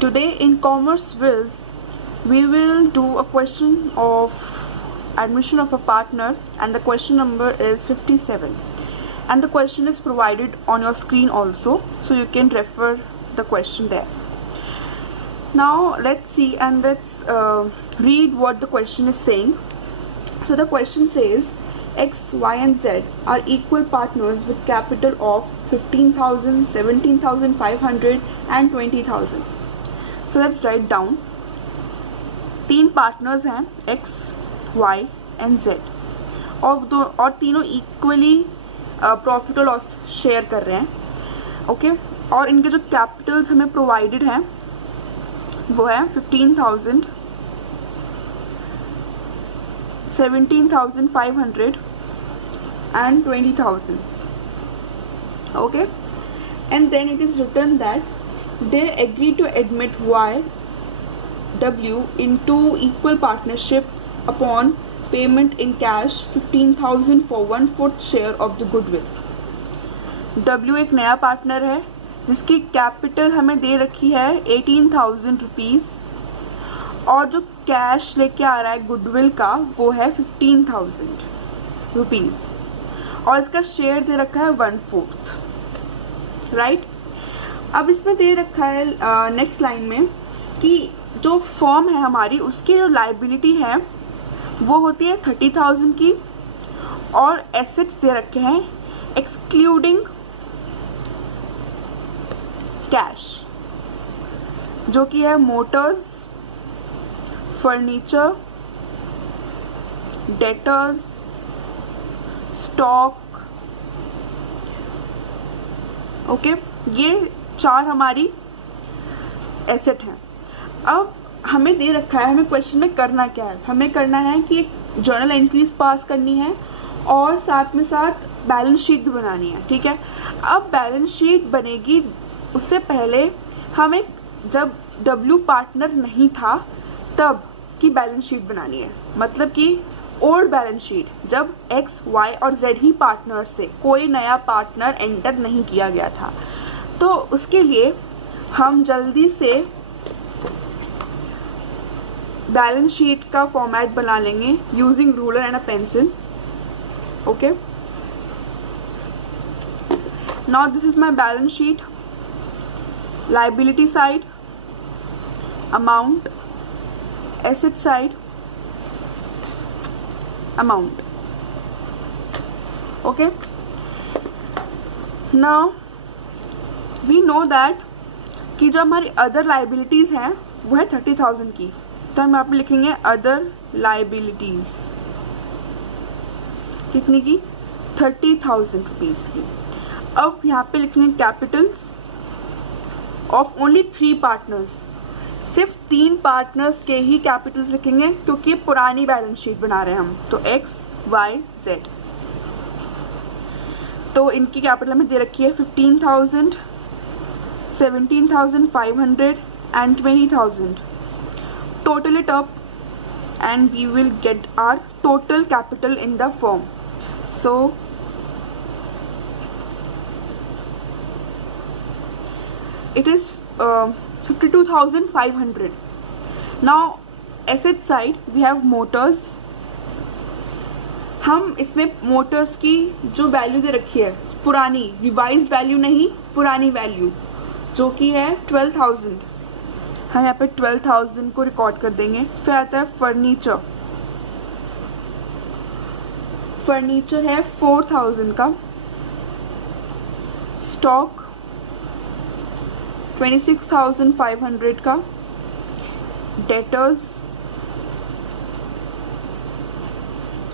Today in Commerce Viz, we will do a question of admission of a partner, and the question number is 57, and the question is provided on your screen also, so you can refer the question there. Now let's see and let's read what the question is saying. So the question says X, Y and Z are equal partners with capital of 15,000, 17,500 and 20,000. So let's write down. तीन partners हैं X, Y and Z और तीनों equally profit और loss share कर रहे हैं. Okay और इनके जो कैपिटल्स हमें प्रोवाइडेड हैं वो है 15,000, 17,500 and 20,000. Okay, and then it is written that they agree to admit Y, W into equal partnership upon payment in cash 15,000 for 1/4 share of the goodwill. W एक नया पार्टनर है जिसकी कैपिटल हमें दे रखी है 18,000 रुपीज़ और जो कैश लेके आ रहा है गुडविल का वो है 15,000 रुपीज़ और इसका शेयर दे रखा है 1/4. राइट. अब इसमें दे रखा है नेक्स्ट लाइन में कि जो फर्म है हमारी उसकी जो लाइबिलिटी है वो होती है 30,000 की और एसेट्स दे रखे हैं एक्सक्लूडिंग कैश जो कि है Motors, furniture, debtors, stock. Okay ये चार हमारी एसेट हैं. अब हमें दे रखा है, हमें क्वेश्चन में करना क्या है, हमें करना है कि एक जर्नल एंट्रीज पास करनी है और साथ में साथ बैलेंस शीट भी बनानी है. ठीक है. अब बैलेंस शीट बनेगी उससे पहले हमें जब W पार्टनर नहीं था तब की बैलेंस शीट बनानी है. मतलब कि ओल्ड बैलेंस शीट जब X, Y और Z ही पार्टनर्स थे, कोई नया पार्टनर एंटर नहीं किया गया था. तो उसके लिए हम जल्दी से बैलेंस शीट का फॉर्मेट बना लेंगे using ruler and a pencil. Okay now this is my balance sheet. Liability side, amount, asset side, amount. Okay now we know that कि जो हमारी अदर लाइबिलिटीज़ हैं वो है 30,000 की, तो हम यहाँ पे लिखेंगे अदर लाइबिलिटीज़ कितनी की 30,000 रुपीज़ की. अब यहाँ पे लिखेंगे कैपिटल्स ऑफ ओनली 3 पार्टनर्स. सिर्फ 3 पार्टनर्स के ही कैपिटल्स लिखेंगे क्योंकि पुरानी बैलेंस शीट बना रहे हैं हम. तो X, Y, Z. तो इनकी कैपिटल हमें दे रखी है 15,000, 17,500 and 20,000. Total it up and we will get our total capital in the firm. So it is 52,500. Now asset side we have motors. हम इसमें मोटर्स की जो वैल्यू दे रखी है पुरानी, रिवाइज्ड वैल्यू नहीं, पुरानी वैल्यू जो कि है 12,000, हम यहाँ पे 12,000 को रिकॉर्ड कर देंगे. फिर आता है फर्नीचर. फर्नीचर है 4,000 का. स्टॉक 26,500 का. Debtors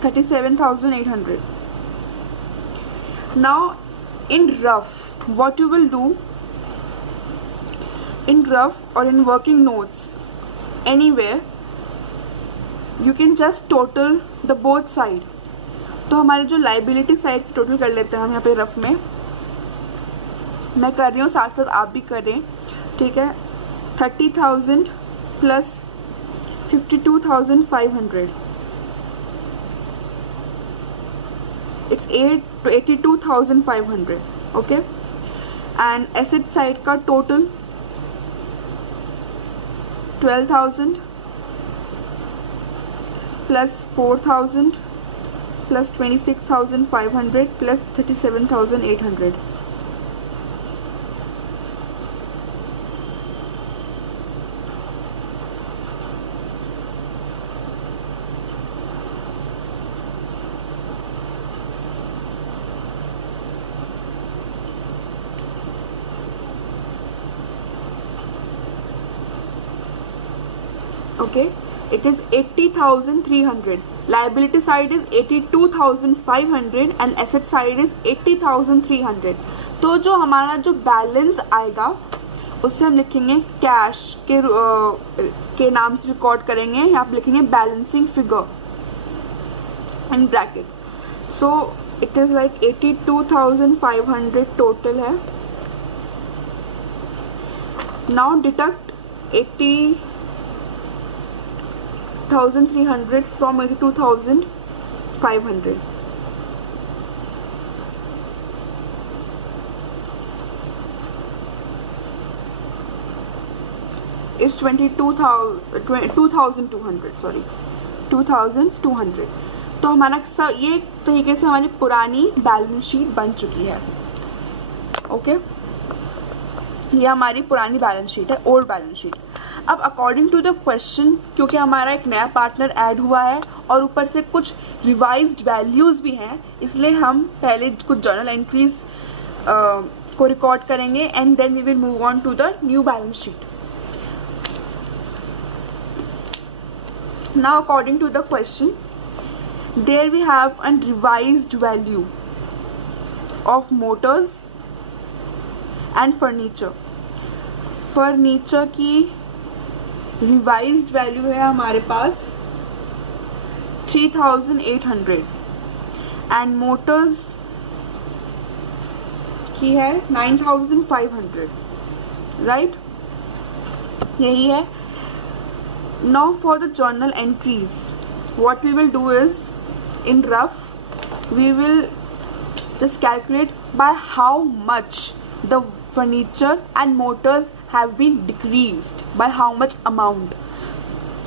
37,800. Now in rough what you will do, in rough or in working notes anywhere you can just total the both side. तो हमारे जो लाइबिलिटी साइड टोटल कर लेते हैं हम यहाँ पे रफ में. मैं कर रही हूँ, साथ साथ आप भी करें. ठीक है. 30,000 plus 52,500 it's 82,500. Okay, and asset side का total 12,000 plus 4,000 plus 26,500 plus 37,800. Okay, it is 80,300. Liability side is 82,500 and asset side is 80,300. तो जो हमारा जो बैलेंस आएगा उससे हम लिखेंगे कैश के नाम से रिकॉर्ड करेंगे. यहाँ पे लिखेंगे balancing figure in bracket. So it is like 82,500 total है. Now deduct 80,300 from 82,500. is 2,200. Sorry 2,200. तो हमारा ये एक तरीके से हमारी पुरानी बैलेंस शीट बन चुकी है. ओके, ये हमारी पुरानी बैलेंस शीट है, ओल्ड बैलेंस शीट. अब अकॉर्डिंग टू द क्वेश्चन, क्योंकि हमारा एक नया पार्टनर ऐड हुआ है और ऊपर से कुछ रिवाइज्ड वैल्यूज़ भी हैं, इसलिए हम पहले कुछ जर्नल एंट्रीज को रिकॉर्ड करेंगे and then we will move on to the new balance sheet. Now according to the question, there we have a revised value of motors and furniture. Furniture की revised value है हमारे पास 3,800 and Motors की है 9,500. Right, यही है. Now for the journal entries what we will do is in rough we will just calculate by how much the furniture and motors have been decreased, by how much amount.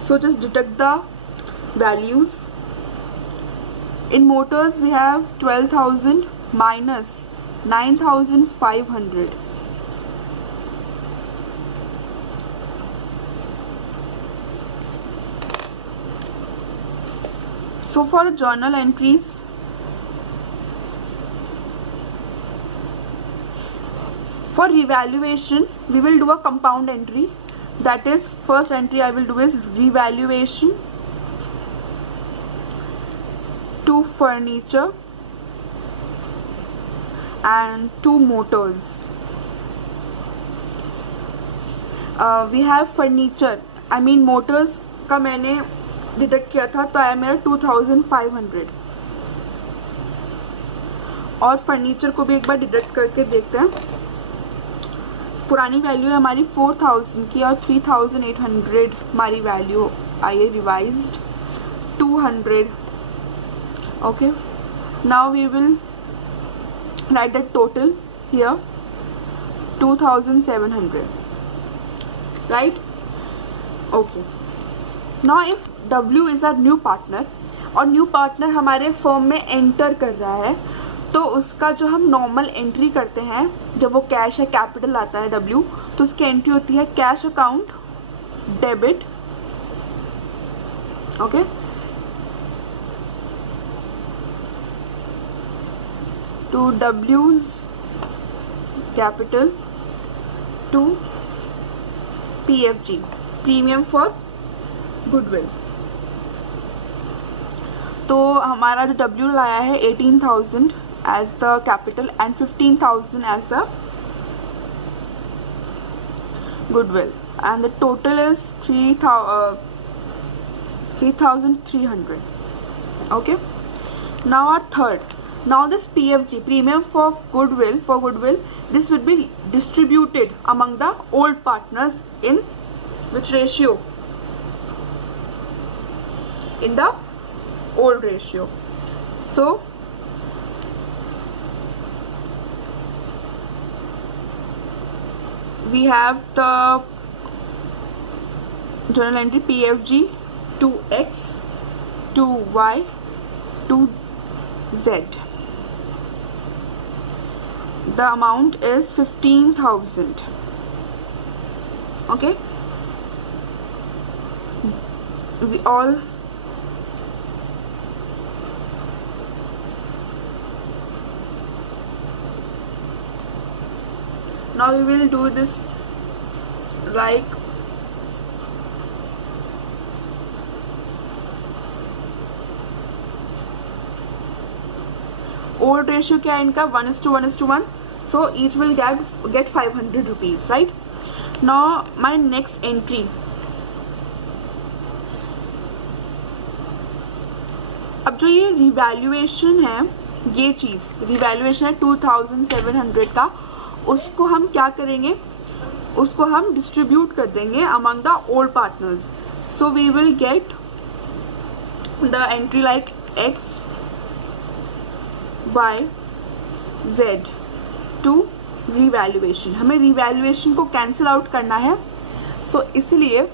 So just deduct the values. In motors we have 12,000 minus 9,500. So for the journal entries, for revaluation we will do a compound entry. That is, first entry I will do is revaluation to furniture and to motors. We have furniture, I mean motors का मैंने deduct किया था तो आया मेरा 2,500 और furniture को भी एक बार डिडक्ट करके देखते हैं. पुरानी वैल्यू है हमारी 4,000 की और 3,800 हमारी वैल्यू आई है revised 200. Okay, now we will write the total here 2,700. Right, okay. Now if W is our new partner और न्यू पार्टनर हमारे फर्म में एंटर कर रहा है तो उसका जो हम नॉर्मल एंट्री करते हैं जब वो कैश या कैपिटल आता है W, तो उसकी एंट्री होती है cash account debit. Okay, to W's capital to PFG, premium for goodwill. तो हमारा जो W लाया है 18,000 as the capital and 15,000 as the goodwill, and the total is 3,300. Okay, now our third, now this PFG, premium for goodwill, this would be distributed among the old partners in which ratio? In the old ratio. So we have the journal entry PFG to X to Y to Z. The amount is 15,000. Okay, we all now we will do this like old ratio क्या है इनका 1:1:1, so each will get 500 rupees, right? Now my next entry, अब जो ये revaluation है, ये चीज़ revaluation है 2700 का, उसको हम क्या करेंगे, उसको हम डिस्ट्रीब्यूट कर देंगे among the old partners. So we will get the entry like X Y Z to revaluation. हमें रिवैल्यूएशन को कैंसिल आउट करना है, सो इसलिए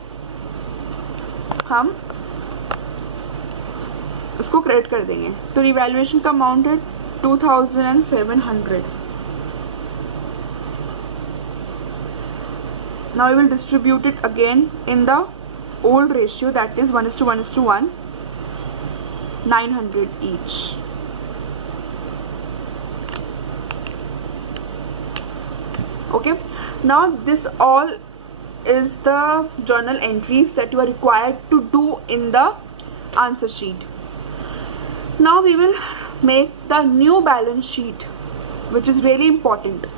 हम उसको क्रेडिट कर देंगे. तो रिवैल्यूएशन का अमाउंट है 2700. Now we will distribute it again in the old ratio, that is 1:1:1, 900 each. Okay, now this all is the journal entries that you are required to do in the answer sheet. Now we will make the new balance sheet, which is really important.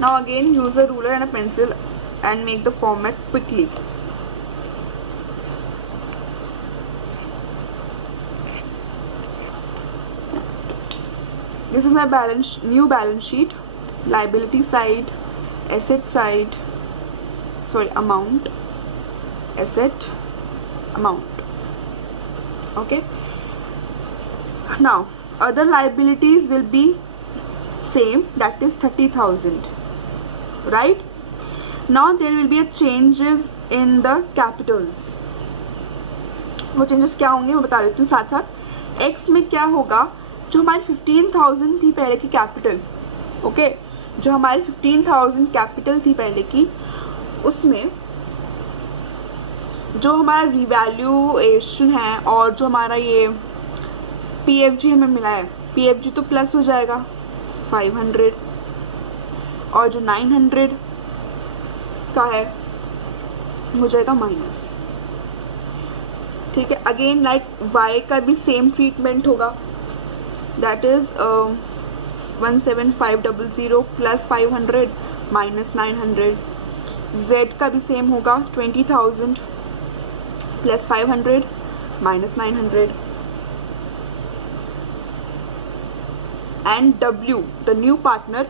Now again use a ruler and a pencil and make the format quickly. This is my new balance sheet. Liability side, asset side, amount, asset, amount. Okay. Now other liabilities will be same, that is 30,000. Right? Now there will be a changes in the capitals. वो changes क्या होंगे मैं बता देती हूँ साथ साथ. X में क्या होगा, जो हमारी 15,000 थी पहले की कैपिटल, ओके, जो हमारी 15,000 कैपिटल थी पहले की, उसमें जो हमारा रिवैल्यूएशन है और जो हमारा ये PFG हमें मिला है, PFG तो प्लस हो जाएगा 500, और जो 900 का है हो जाएगा माइनस. ठीक है. अगेन लाइक Y का भी सेम ट्रीटमेंट होगा, that is 17500 plus 500 minus 900. Z का भी सेम होगा 20,000 plus 500 minus 900. And W the new partner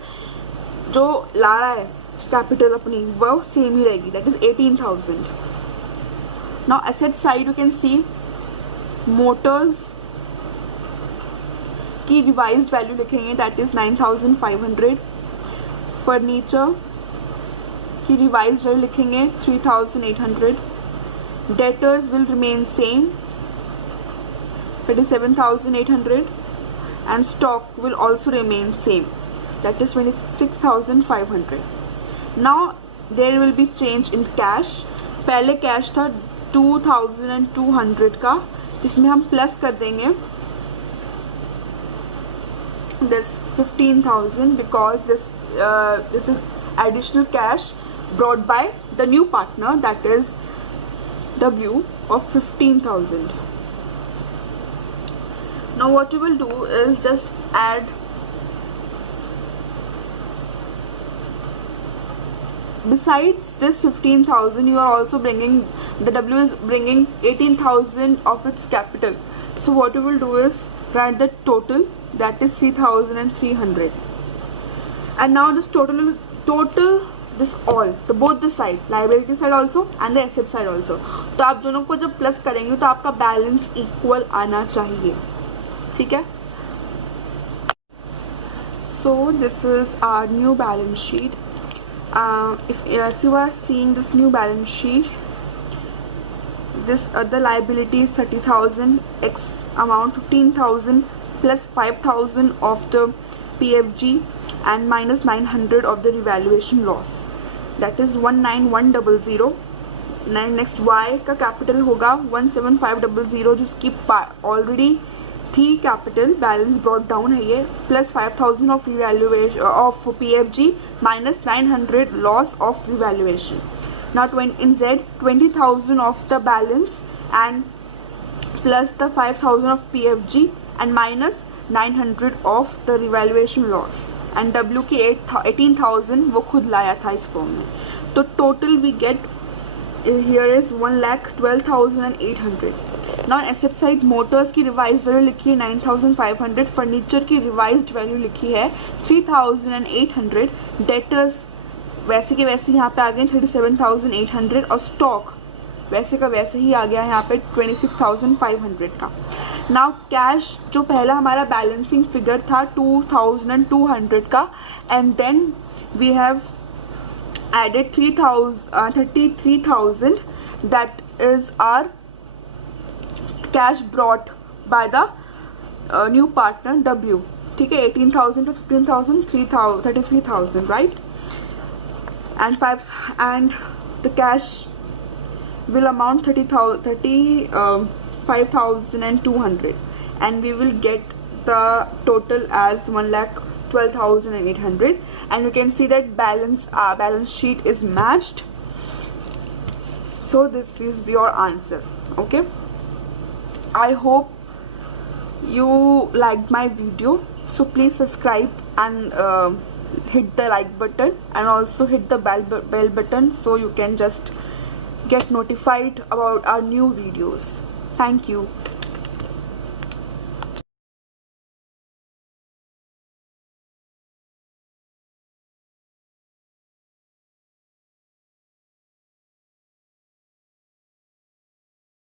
जो ला रहा है कैपिटल अपनी, वह सेम ही रहेगी, that is 18,000. Now asset side you can see Motors की रिवाइज्ड वैल्यू लिखेंगे, दैट इज 9,500. फर्नीचर की रिवाइज्ड वैल्यू लिखेंगे 3,800. Debtors will remain same, that is 7,800. and stock will also remain same, that is 26,500. now there will be change in cash. पहले cash था 2,200 का, जिसमें हम plus कर देंगे this 15,000 because this is additional cash brought by the new partner, that is W of 15,000. Now what you will do is just add besides this 15,000 you are also bringing, the W is bringing 18,000 of its capital. So what you will do is write the total, that is 3,300. And now this total this all, the both the side, liability side also and the asset side also. तो आप दोनों को जब plus करेंगे तो आपका balance equal आना चाहिए. ठीक है. So this is our new balance sheet. if you are seeing this new balance sheet, this the liability is 30,000, X amount 15,000 plus 5,000 of the PFG and minus 900 of the revaluation loss, that is 19100. Next Y का capital होगा 17500, जिसकी already थी capital, balance brought down है ये, plus 5000 of revaluation of PFG minus 900 loss of revaluation. Now in Z 20,000 of the balance and plus the 5000 of PFG and minus 900 of the revaluation loss, and W की 18,000 वो खुद लाया था इस form में. तो total we get here is 1,12,800. now asset side motors की revised value लिखी है 9,500, furniture की revised value लिखी है 3,800, debtors वैसे के वैसे यहाँ पे आ गए 37,800, और stock वैसे का वैसे ही आ गया यहाँ पे 26,500 का. now cash जो पहला हमारा balancing figure था 2,200 का, and then we have added 33,000, that is our cash brought by the new partner W. ठीक है, 18,000 to 15,000, 33,000, right? And the cash will amount 35,200, and we will get the total as 1,12,800, and you can see that balance sheet is matched. So this is your answer. Okay, I hope you liked my video, so please subscribe and hit the like button, and also hit the bell button, so you can just get notified about our new videos. Thank you.